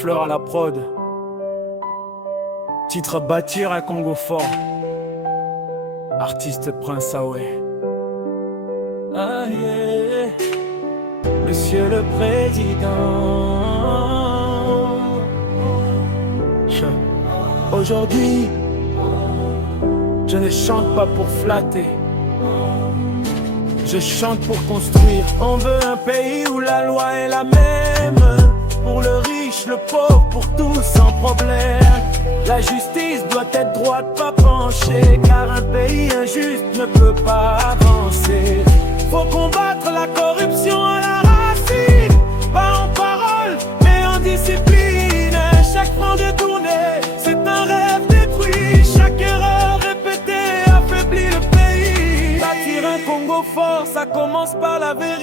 Stifleur à la prod. Titre Bâtir un Congo fort. Artiste Prince Aoué. Ah yeah. Monsieur le Président. Aujourd'hui, je ne chante pas pour flatter. Je chante pour construire. On veut un pays où la loi est la même. Pour le riche, le pauvre, pour tous sans problème. La justice doit être droite, pas penchée, car un pays injuste ne peut pas avancer. Faut combattre la corruption à la racine, pas en parole, mais en discipline. Chaque franc détourné, c'est un rêve détruit. Chaque erreur répétée affaiblit le pays. Bâtir un Congo fort, ça commence par la vérité.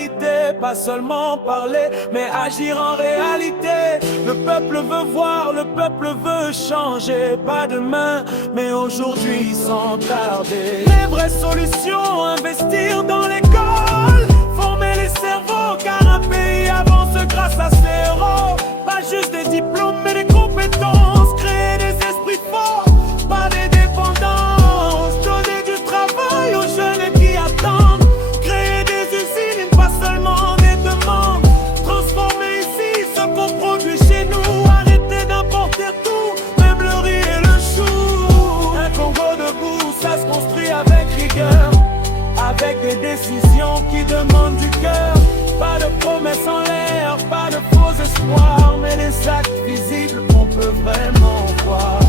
Pas seulement parler, mais agir en réalité. Le peuple veut voir, le peuple veut changer. Pas demain, mais aujourd'hui sans tarder. Les vraies solutions, investir dans l'école, former les cerveaux, car un pays avance grâce à ses héros. Pas juste des diplômes, mais des compétences. Créer des esprits forts, pas des dépendances. Donner du travail aux jeunes qui attendent. Créer des usines, pas seulement des demandes. Transformer ici ce qu'on produit chez nous. Arrêter d'importer tout, même le riz et le chou. Un Congo debout, ça se construit avec rigueur, avec des décisions qui demandent du cœur. Pas de promesses en l'air, pas de faux espoirs, mais des actes visibles qu'on peut vraiment voir.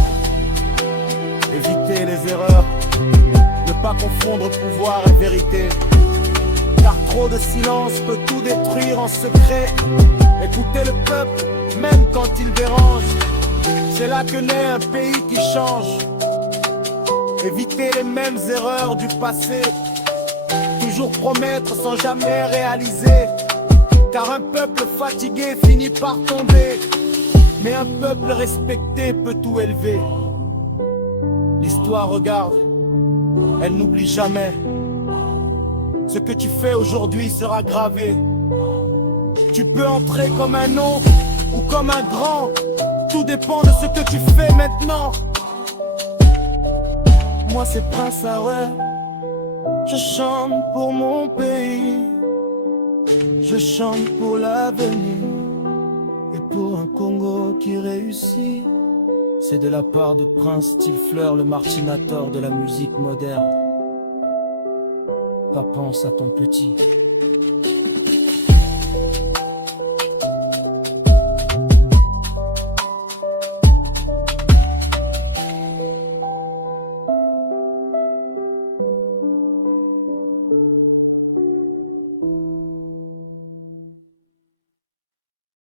Éviter les erreurs, ne pas confondre pouvoir et vérité, car trop de silence peut tout détruire en secret. Écouter le peuple, même quand il dérange, c'est là que naît un pays qui change. Éviter les mêmes erreurs du passé, toujours promettre sans jamais réaliser, car un peuple fatigué finit par tomber, mais un peuple respecté peut tout élever. L'histoire regarde, elle n'oublie jamais. Ce que tu fais aujourd'hui sera gravé. Tu peux entrer comme un nom ou comme un grand, tout dépend de ce que tu fais maintenant. Moi c'est Prince Aoué, je chante pour mon pays, je chante pour l'avenir et pour un Congo qui réussit. C'est de la part de Prince Stifleur, le martinator de la musique moderne. Pas pense à ton petit.